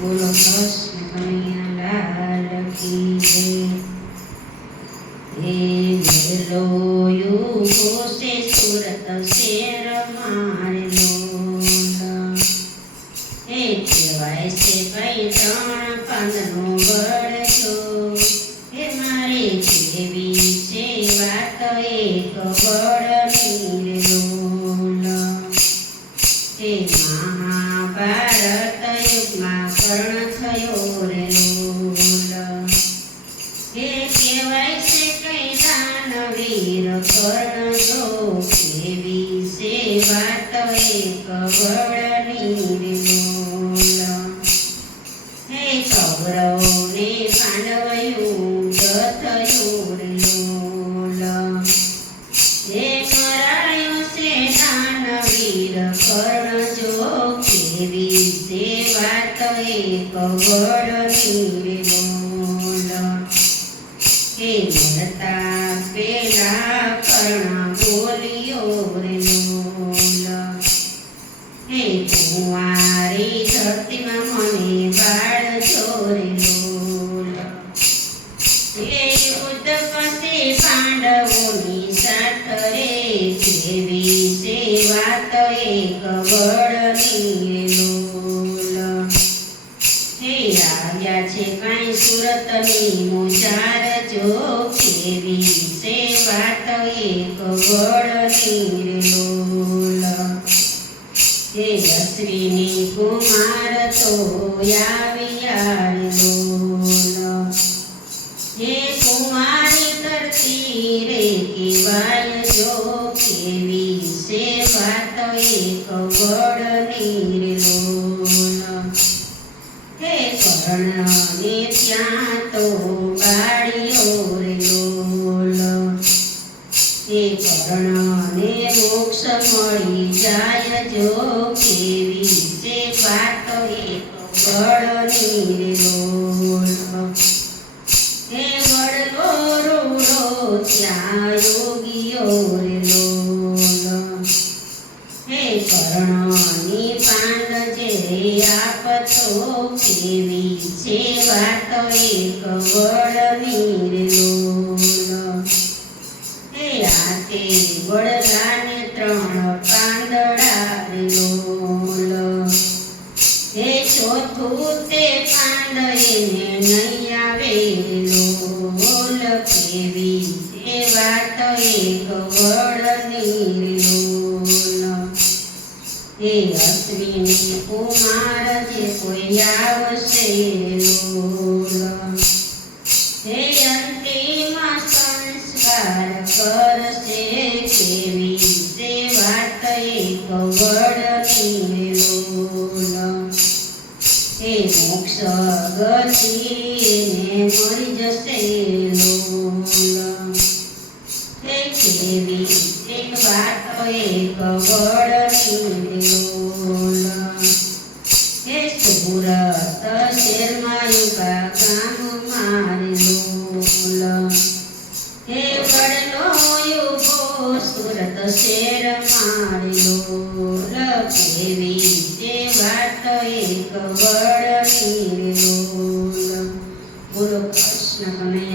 બોલો કૃષ્ણ કનૈયા લાલ કી જય। હે લોયું ઘોષે સુરત શેર મારે લોલ। હે કહેવાય છે ભાઈ ત્રણ પાંદનો વડજો। હે મારે કેવી છે વાત એક વડની લોલ। હે મહાભારત યુગમાં કર્ણ થયો રે લોલ। હે કહેવાય છે કઈ દાનવીર કર્ણ જો કેવી છે વાત એક વડની લોલ। હે કૌરવ ને પાંડવ યુદ્ધ થયું રે લોલ। હે મરાયો છે દાનવીર કર્ણ જો કેવી છે વાત એક વડની લોલ। હે મરતા પેલા કર્ણ બોલ્યો રે લોલ। હે કુંવારી ધરતીમાં મને બાળજો રે લોલ। હે યુદ્ધ પછી પાંડવોની સાથ રે કેવી છે વાત એક વડની લોલ। હે આવ્યા છે કાંઈ સુરતની મોજાર જો કેવી છે વાત એક વડની લોલ। હે અશ્વિની કુમાર તો આવ્યા લોલ। હે કુમારી કરતી રે કહેવાય જો કેવી છે વાત એક વડની લોલ। હે કર્ણને ત્યાં તો બાળ્યો રે લોલ। હે કર્ણને મોક્ષ મળી જાય જો કેવી છે વાત એક વડની લોલ। હે વડલો રૂડો ત્યાં યોગીઓ રે લોલ। હે કર્ણની પાંડ જે આપતો કેવી છે વાત એક વડની લોલ। હે આતે વડલાને ત્રણ પાંદડા રે લોલ। હે ચોથું તે પાંદ એને નહીં આવે લોલ। કેવી છે વાત એક વડની લોલ। હે અશ્વિની કુમાર જે કોઈ આવશે લોલ। હે અંતિમ સંસ્કાર કરશે કેવી છે વાત એક વડની લોલ। હે મોક્ષ ગતિ એને મળી જશે લોલ। હે કેવી છે વાત એક વડની લોલ। હે સુરત શહેરમાં યુગા ગામ મારે લોલ। હે વડલો યુગો સુરત શહેર મારે લોલ। કેવી છે વાત એક વડની લોલ। બોલો કૃષ્ણ કનૈયા।